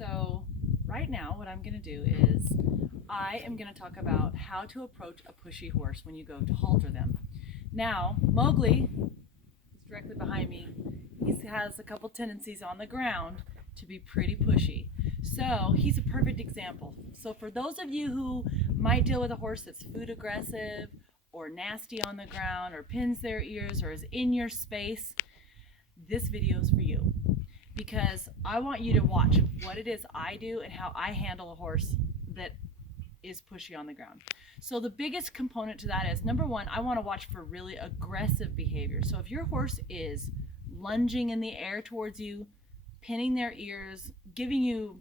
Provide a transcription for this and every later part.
So right now what I'm going to do is I am going to talk about how to approach a pushy horse when you go to halter them. Now, Mowgli is directly behind me. He has a couple tendencies on the ground to be pretty pushy. So he's a perfect example. So for those of you who might deal with a horse that's food aggressive or nasty on the ground or pins their ears or is in your space, this video is for you. Because I want you to watch what it is I do and how I handle a horse that is pushy on the ground. So the biggest component to that is, number one, I want to watch for really aggressive behavior. So if your horse is lunging in the air towards you, pinning their ears, giving you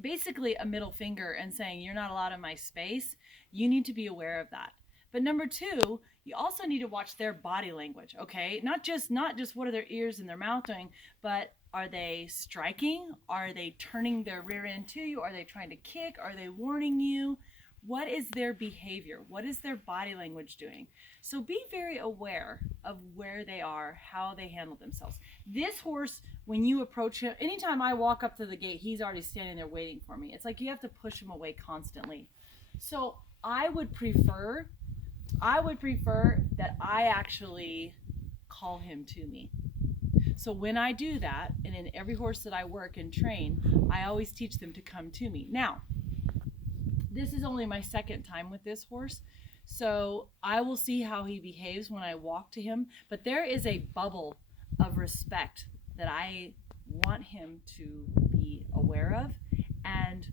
basically a middle finger and saying you're not allowed in my space, you need to be aware of that. But number two, you also need to watch their body language, okay? Not just what are their ears and their mouth doing, but are they striking? Are they turning their rear end to you? Are they trying to kick? Are they warning you? What is their behavior? What is their body language doing? So be very aware of where they are, how they handle themselves. This horse, when you approach him, anytime I walk up to the gate, he's already standing there waiting for me. It's like you have to push him away constantly. So I would prefer that I actually call him to me. So when I do that, and in every horse that I work and train, I always teach them to come to me. Now, this is only my second time with this horse, so I will see how he behaves when I walk to him, but there is a bubble of respect that I want him to be aware of, and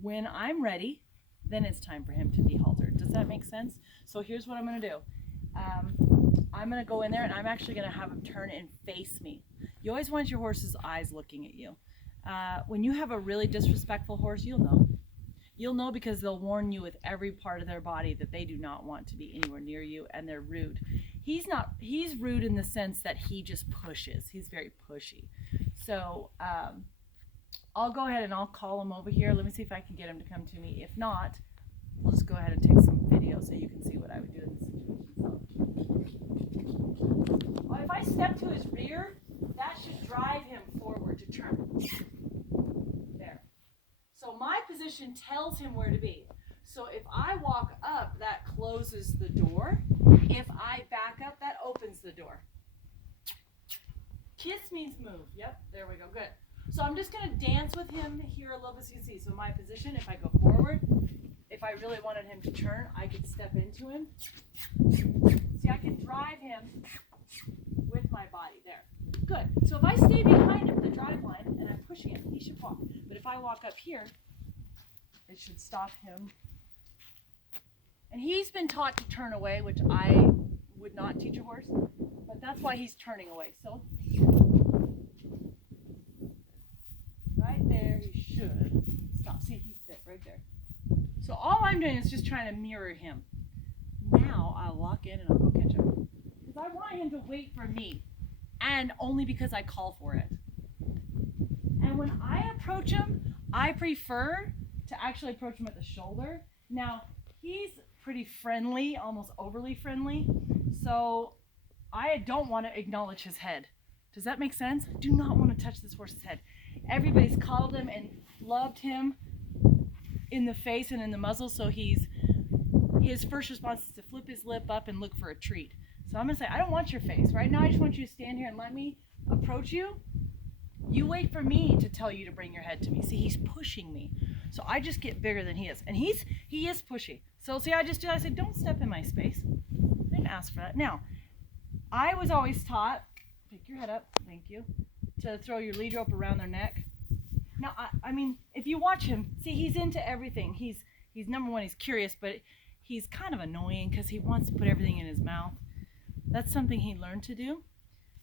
when I'm ready, then it's time for him to be haltered. Does that make sense? So here's what I'm going to do. I'm going to go in there and I'm actually going to have him turn and face me. You always want your horse's eyes looking at you. When you have a really disrespectful horse, you'll know. You'll know because they'll warn you with every part of their body that they do not want to be anywhere near you, and they're rude. He's rude in the sense that he just pushes. He's very pushy. So I'll go ahead and I'll call him over here. Let me see if I can get him to come to me. If not, we'll just go ahead and take some video so you can see what I would do in this situation. So, if I step to his rear, that should drive him forward to turn. There. So my position tells him where to be. So if I walk up, that closes the door. If I back up, that opens the door. Kiss means move. Yep, there we go. Good. So I'm just going to dance with him here a little bit so you can see. So my position, if I go forward, if I really wanted him to turn, I could step into him. See, I can drive him with my body there. Good. So if I stay behind him, the drive line, and I'm pushing him, he should walk. But if I walk up here, it should stop him. And he's been taught to turn away, which I would not teach a horse, but that's why he's turning away. So right there, he should stop. See, he's sit right there. So all I'm doing is just trying to mirror him. Now I'll walk in and I'll go catch him. Because I want him to wait for me. And only because I call for it. And when I approach him, I prefer to actually approach him at the shoulder. Now, he's pretty friendly, almost overly friendly. So I don't want to acknowledge his head. Does that make sense? I do not want to touch this horse's head. Everybody's coddled him and loved him in the face and in the muzzle, so his first response is to flip his lip up and look for a treat. So I'm going to say, I don't want your face. Right now I just want you to stand here and let me approach you. You wait for me to tell you to bring your head to me. See, he's pushing me. So I just get bigger than he is. And he is pushy. So see, I said, don't step in my space. I didn't ask for that. Now, I was always taught, pick your head up, thank you, to throw your lead rope around their neck. Now, I mean, if you watch him, see, he's into everything. He's number one, he's curious, but he's kind of annoying because he wants to put everything in his mouth. That's something he learned to do.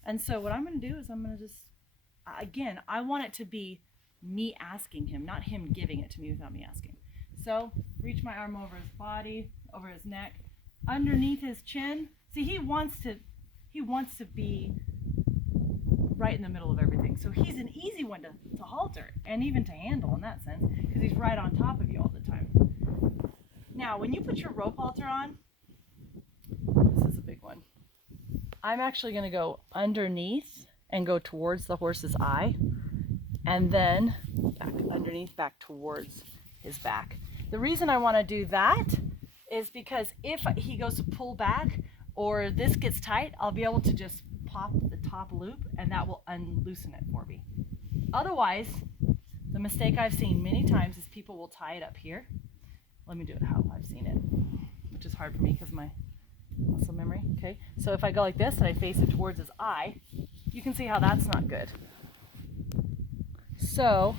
And so what I'm going to do is I'm going to just, again, I want it to be me asking him, not him giving it to me without me asking. So reach my arm over his body, over his neck, underneath his chin. See, he wants to be right in the middle of everything. So he's an easy one to halter and even to handle in that sense because he's right on top of you all the time. Now, when you put your rope halter on, this is a big one. I'm actually going to go underneath and go towards the horse's eye and then back underneath, back towards his back. The reason I want to do that is because if he goes to pull back or this gets tight, I'll be able to just pop the top loop and that will unloosen it for me. Otherwise, the mistake I've seen many times is people will tie it up here. Let me do it how I've seen it, which is hard for me because my muscle memory. Okay, so if I go like this and I face it towards his eye, you can see how that's not good. So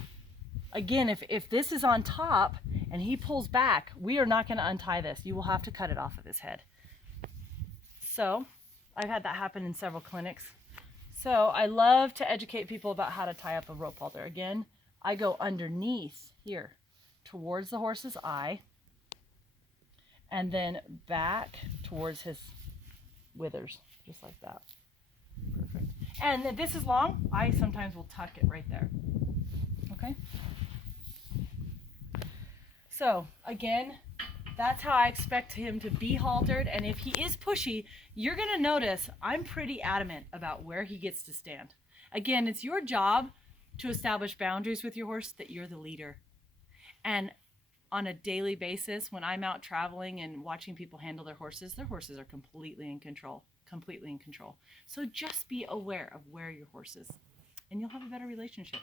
again, if this is on top and he pulls back, we are not going to untie this. You will have to cut it off of his head. So I've had that happen in several clinics. So I love to educate people about how to tie up a rope halter. Again, I go underneath here towards the horse's eye and then back towards his withers, just like that. Perfect. And this is long. I sometimes will tuck it right there. Okay. So again, that's how I expect him to be haltered. And if he is pushy, you're going to notice I'm pretty adamant about where he gets to stand. Again, it's your job to establish boundaries with your horse, that you're the leader. And on a daily basis, when I'm out traveling and watching people handle their horses are completely in control, completely in control. So just be aware of where your horse is and you'll have a better relationship.